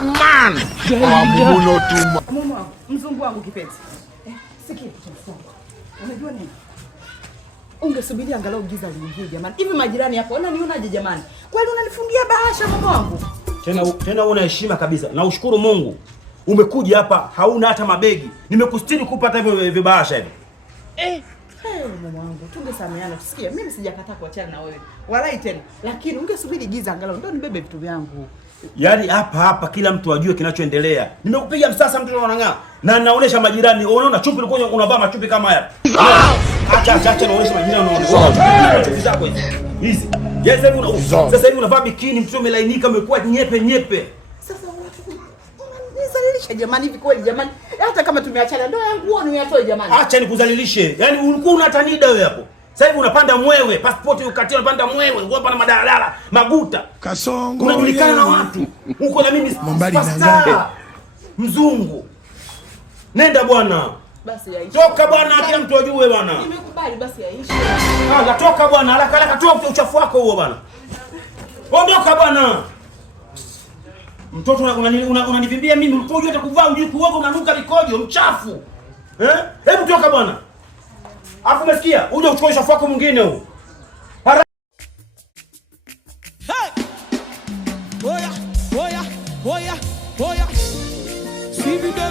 man. Mama, mzungu wangu kipenzi. Sikia kitu. Unajua nini? Ungesubiri angalau giza liingie jamani. Hivi majirani hapo wananionaje jamani? Kwani unanifungia bahasha mama wangu? Tena una heshima kabisa. Na ushukuru Mungu. Umekuja hapa hauna hata mabegi. Nimekustiri kupata hivyo vibahasha hivi. Mama wangu, tungesameana tusikie. Mimi sijakataa kuachana na wewe. Walai tena. Lakini ungesubiri giza angalau ndio nibebe vitu vyangu. Yaani hapa kila mtu ajue kinachoendelea. Nimekupiga msasa mtoto unang'aa. Na naonesha majirani, unaona chupi ulikuwa unavaa machupi kama haya. Acha naonesha majirani unaona. Chupi zako hizi. Hizi. Yes, sasa hivi unavaa bikini, mtoto umelainika, umekuwa nyepe. Sasa unanizalilisha jamani hivi kweli jamani. Hata kama tumeachana ndoa yangu wewe uniyatoe jamani. Acha nikuzalilishe. Yaani ulikuwa unatanida wewe hapo. Sasa hivi unapanda mwewe, passport ukatia unapanda mwewe, unapanda madalala, maguta. Kasongo. Unajulikana na watu. Uko na mimi superstar. Mzungu. Nenda bwana. Basi yaisha. Toka bwana, kila mtu ajue bwana. Nimekubali basi yaisha. Toka bwana, haraka toa uchafu wako huo bwana. Ondoka bwana. Mtoto unanivimbia mimi, ulikuwa hata kuvaa ujui kuoga unanuka mikojo mchafu. Hebu toka bwana. Afu umesikia? Uje uchukue uchafu wako mwingine huo. Oya. Sivi de